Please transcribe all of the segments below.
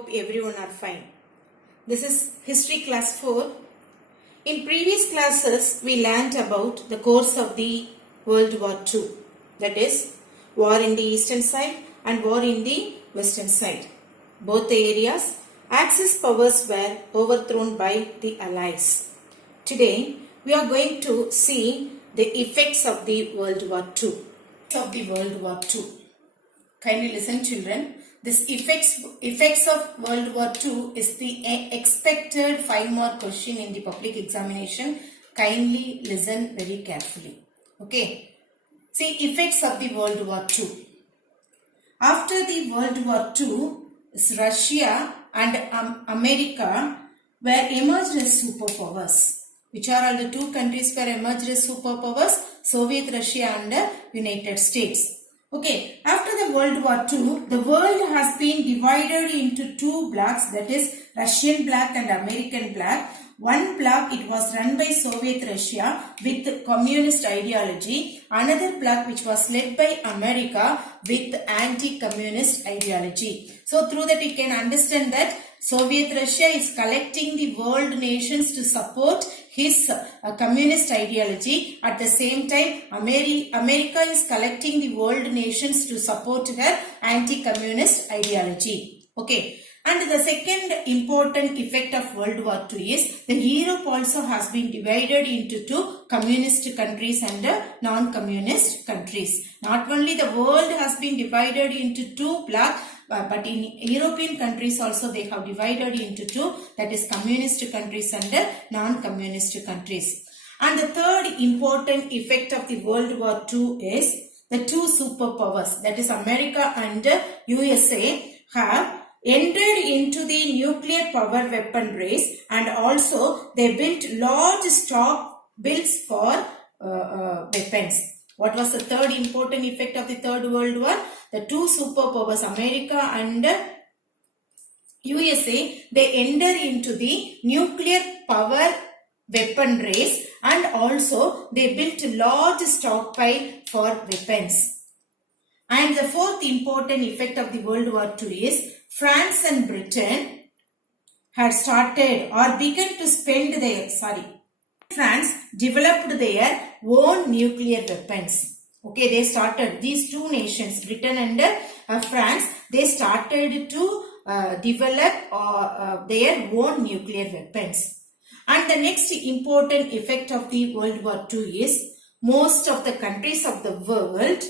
hope everyone are fine. This is History Class 4. In previous classes, we learnt about the course of the World War II. That is, war in the eastern side and war in the western side. Both the areas, Axis powers were overthrown by the Allies. Today, we are going to see the effects of the World War II. Kindly listen, children. This effects of World War II is the expected 5-mark question in the public examination. Kindly listen very carefully. Okay. See, effects of the World War II. After the World War II, Russia and America were emerged as superpowers. Which are all the two countries were emerged as superpowers? Soviet Russia and United States. Okay, after the World War II, the world has been divided into two blocks, that is Russian bloc and American bloc. One bloc, it was run by Soviet Russia with communist ideology. Another bloc which was led by America with anti-communist ideology. So through that we can understand that Soviet Russia is collecting the world nations to support his communist ideology. At the same time, America is collecting the world nations to support her anti-communist ideology. Okay. And the second important effect of World War II is the Europe also has been divided into two communist countries and non-communist countries. Not only the world has been divided into two blocks, but in European countries also they have divided into two, that is communist countries and non-communist countries. And the third important effect of the World War II is the two superpowers, that is America and USA have entered into the nuclear power weapon race, and also they built large stock builds for weapons. What was the third important effect of the Third World War? The two superpowers, America and USA, they enter into the nuclear power weapon race, and also they built large stockpile for weapons. And the fourth important effect of the World War II is France and Britain had started or begun to spend their, France developed their own nuclear weapons. Okay, they started, these two nations, Britain and France, they started to develop their own nuclear weapons. And the next important effect of the World War II is most of the countries of the world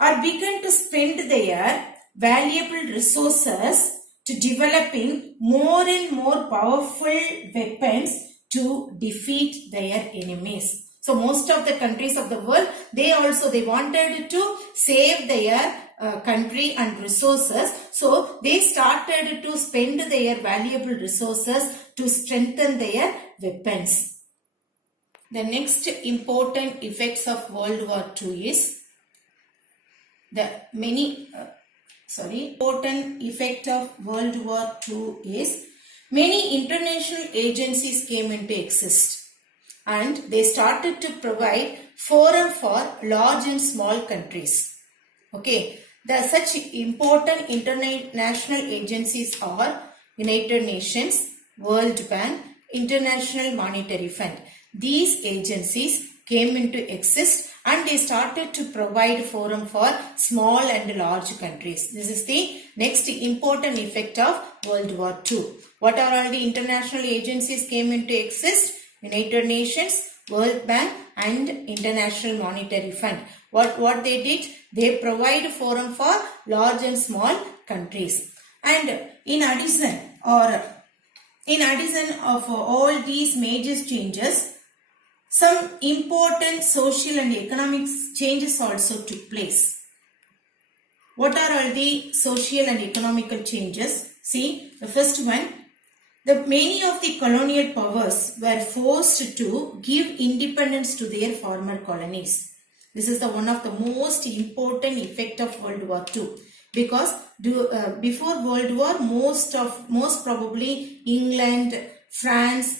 are begun to spend their valuable resources to developing more and more powerful weapons to defeat their enemies. So most of the countries of the world, they wanted to save their country and resources. So they started to spend their valuable resources to strengthen their weapons. The next important effects of World War II is the important effect of World War II is many international agencies came into exist, and they started to provide forum for large and small countries. Okay, such important international agencies are United Nations, World Bank, International Monetary Fund. These agencies came into exist, and they started to provide forum for small and large countries. This is the next important effect of World War II. What are all the international agencies came into exist? United Nations, World Bank and International Monetary Fund. What they did? They provide forum for large and small countries. And in addition of all these major changes, some important social and economic changes also took place. What are all the social and economical changes? See, the first one, many of the colonial powers were forced to give independence to their former colonies. This is one of the most important effect of World War II, because before World War, most probably England, France,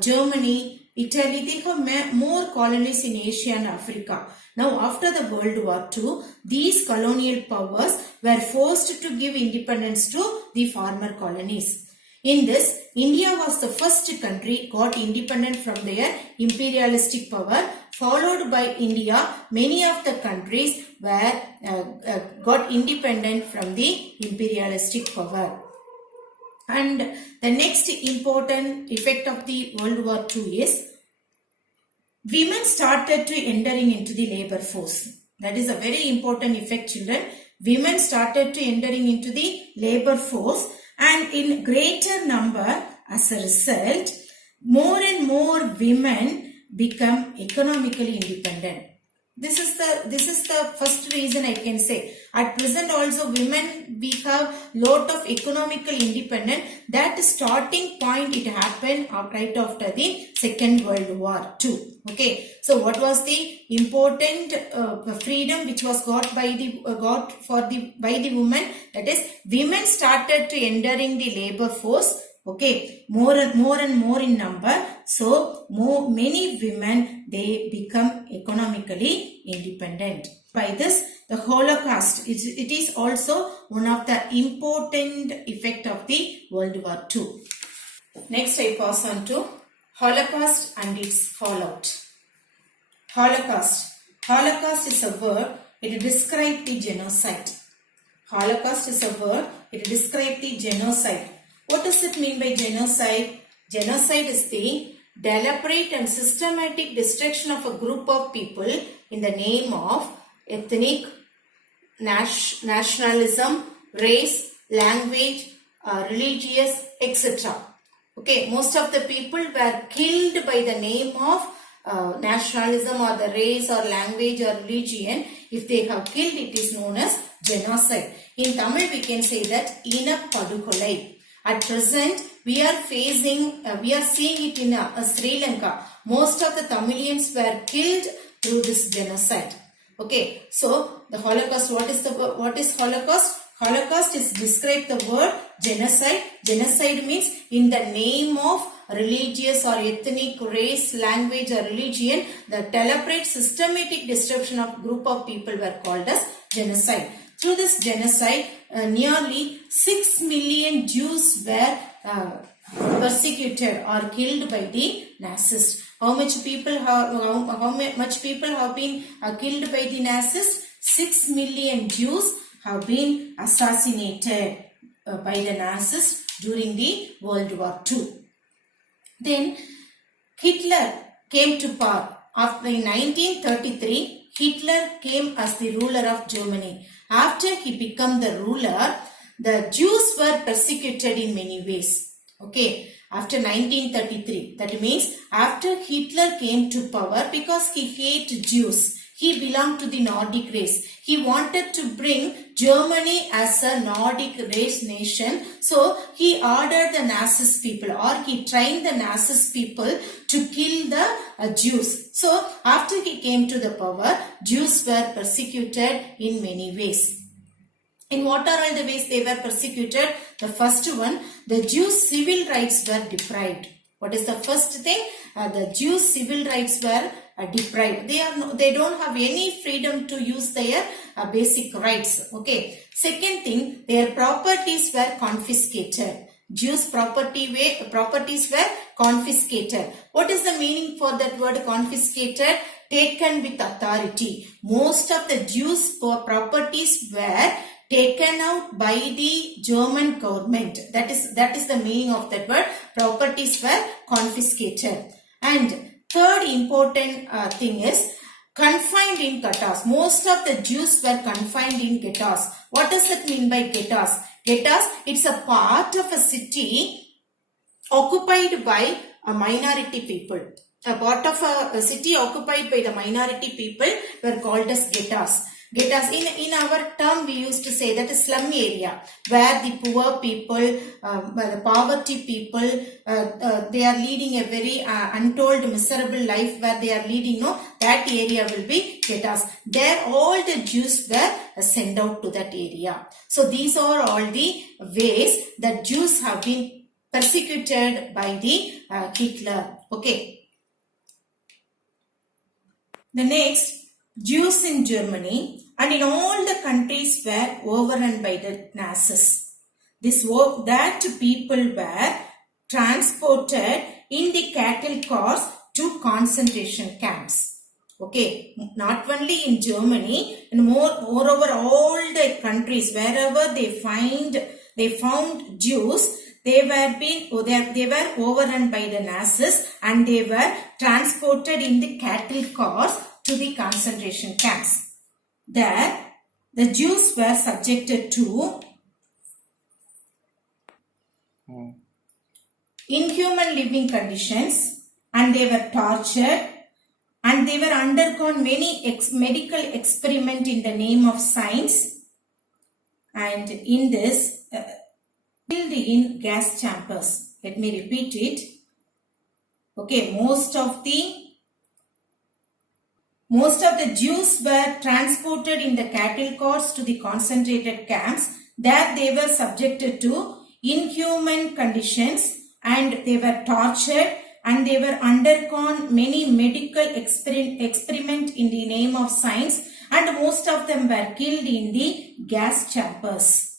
Germany, Italy, they have more colonies in Asia and Africa. Now, after the World War II, these colonial powers were forced to give independence to the former colonies. In this, India was the first country got independent from their imperialistic power. Followed by India, many of the countries were got independent from the imperialistic power. And the next important effect of the World War II is women started to entering into the labor force. That is a very important effect, children. Women started to entering into the labor force, and in greater number as a result, more and more women become economically independent. This is the first reason I can say. At present also women, we have lot of economical independence. That starting point it happened right after the Second World War II. Okay, so what was the important freedom which was got by the women? That is, women started to entering the labor force. Okay, more and more in number. So many women, they become economically independent. By this, the Holocaust, it is also one of the important effect of the World War II. Next, I pass on to Holocaust and its fallout. Holocaust. Holocaust is a word. It describes the genocide. Holocaust is a word. It describes the genocide. What does it mean by genocide? Genocide is the deliberate and systematic destruction of a group of people in the name of ethnic, nationalism, race, language, religious, etc. Okay, most of the people were killed by the name of nationalism or the race or language or religion. If they have killed, it is known as genocide. In Tamil, we can say that Inapadukolai. At present, we are seeing it in Sri Lanka. Most of the Tamilians were killed through this genocide. Okay, so the Holocaust, what is Holocaust? Holocaust is describe the word genocide. Genocide means in the name of religious or ethnic, race, language or religion, the deliberate systematic destruction of group of people were called as genocide. Through this genocide, nearly 6 million Jews were persecuted or killed by the Nazis. How much people have been killed by the Nazis? 6 million Jews have been assassinated by the Nazis during the World War II. Then Hitler came to power. After 1933, Hitler came as the ruler of Germany. After he became the ruler, the Jews were persecuted in many ways. Okay, after 1933, that means after Hitler came to power, because he hated Jews, he belonged to the Nordic race. He wanted to bring Germany as a Nordic race nation. So he ordered the Nazis people, or he trained the Nazis people to kill the Jews. So after he came to the power, Jews were persecuted in many ways. In what are all the ways they were persecuted? The first one, the Jews' civil rights were deprived. What is the first thing? The Jews' civil rights were deprived. They don't have any freedom to use their basic rights. Okay. Second thing, their properties were confiscated. Jews' properties were confiscated. What is the meaning for that word confiscated? Taken with authority. Most of the Jews' properties were taken out by the German government. That is the meaning of that word. Properties were confiscated. And third important thing is confined in ghettos. Most of the Jews were confined in ghettos. What does that mean by ghettos? Ghettos, it's a part of a city occupied by a minority people. A part of a city occupied by the minority people were called as ghettos. Ghettos, in our term we used to say that a slum area where the poor people, the poverty people, they are leading a very untold miserable life where they are leading, that area will be ghettos. There all the Jews were sent out to that area. So these are all the ways that Jews have been persecuted by the Hitler. Okay. The next, Jews in Germany and in all the countries were overrun by the Nazis. That people were transported in the cattle cars to concentration camps. Okay, not only in Germany, and moreover all the countries wherever they found Jews, they were overrun by the Nazis and they were transported in the cattle cars to the concentration camps. There, the Jews were subjected to inhuman living conditions and they were tortured and they were undergone many medical experiments in the name of science, and in this killed in gas chambers. Let me repeat it. Okay, most of the Jews were transported in the cattle cars to the concentrated camps. There they were subjected to inhuman conditions and they were tortured and they were undergone many medical experiment in the name of science, and most of them were killed in the gas chambers.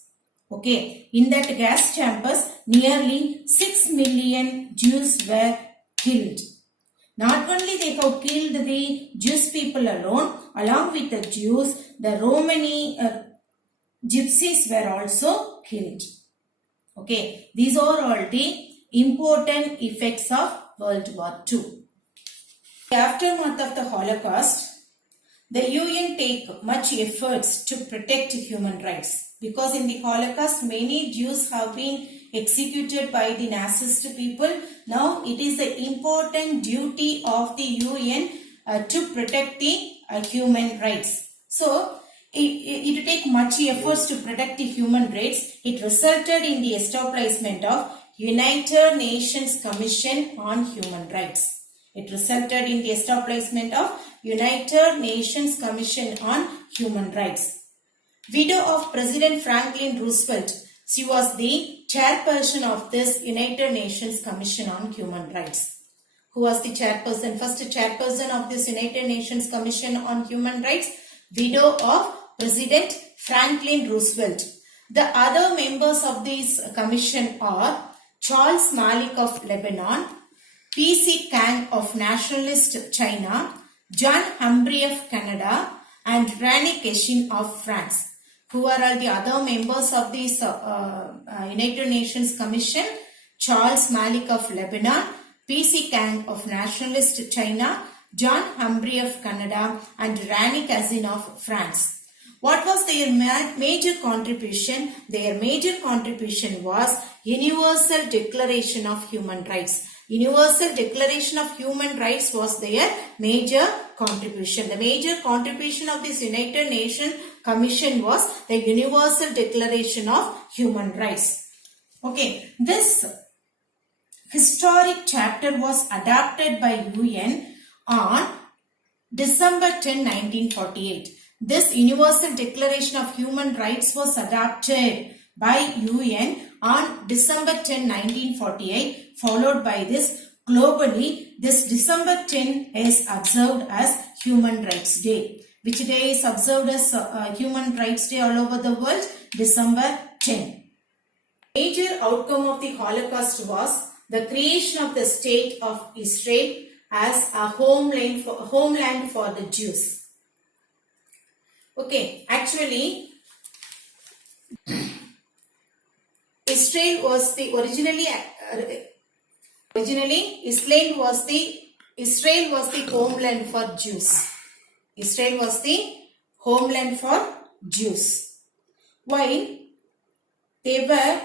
Okay, in that gas chambers, nearly 6 million Jews were killed. Not only they have killed the Jewish people alone, along with the Jews, the Romani gypsies were also killed. Okay, these are all the important effects of World War II. The aftermath of the Holocaust, the UN take much efforts to protect human rights, because in the Holocaust many Jews have been executed by the Nazist people. Now it is the important duty of the UN to protect the human rights. So it take much efforts to protect the human rights. It resulted in the establishment of United Nations Commission on Human Rights. It resulted in the establishment of United Nations Commission on Human Rights. Widow of President Franklin Roosevelt, she was the chairperson of this United Nations Commission on Human Rights. Who was the chairperson? First chairperson of this United Nations Commission on Human Rights? Widow of President Franklin Roosevelt. The other members of this commission are Charles Malik of Lebanon, P.C. Kang of Nationalist China, John Humphrey of Canada, and Rani Keshin of France. Who are all the other members of this United Nations Commission? Charles Malik of Lebanon, P.C. Kang of Nationalist China, John Humphrey of Canada, and Rani Keshin of France. What was their major contribution? Their major contribution was Universal Declaration of Human Rights. Universal Declaration of Human Rights was their major contribution. The major contribution of this United Nations Commission was the Universal Declaration of Human Rights. Okay, this historic chapter was adopted by UN on December 10, 1948. This Universal Declaration of Human Rights was adopted by UN on December 10, 1948, followed by this globally. This December 10 is observed as Human Rights Day. Which day is observed as Human Rights Day all over the world? December 10. Major outcome of the Holocaust was the creation of the State of Israel as a homeland for the Jews. Okay, actually, Israel was the Israel was the homeland for Jews. Israel was the homeland for Jews. While the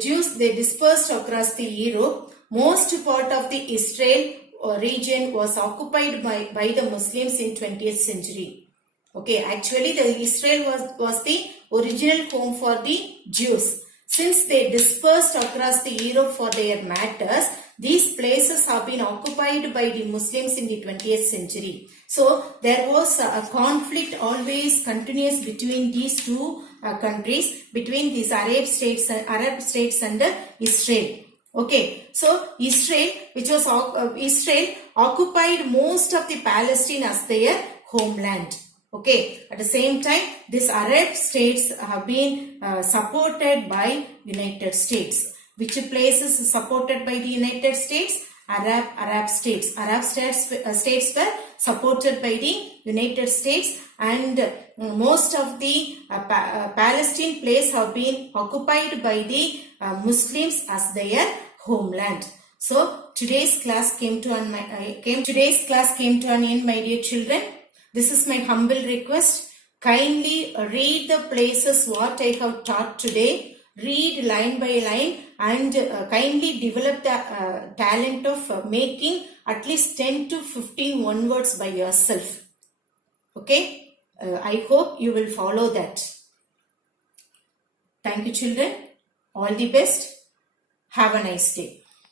Jews dispersed across the Europe, most part of the Israel region was occupied by the Muslims in 20th century. Okay, actually the Israel was the original home for the Jews. Since they dispersed across the Europe for their matters, these places have been occupied by the Muslims in the 20th century. So there was a conflict always continuous between these two countries, between these Arab states and Israel. Okay, so Israel, Israel occupied most of the Palestine as their homeland. Okay, at the same time, these Arab states have been supported by United States. Which places supported by the United States? Arab states. States were supported by the United States, and most of the Palestine place have been occupied by the Muslims as their homeland. So today's class came to an end, my dear children. This is my humble request. Kindly read the places what I have taught today. Read line by line and kindly develop the talent of making at least 10 to 15 one words by yourself. Okay? I hope you will follow that. Thank you, children. All the best. Have a nice day.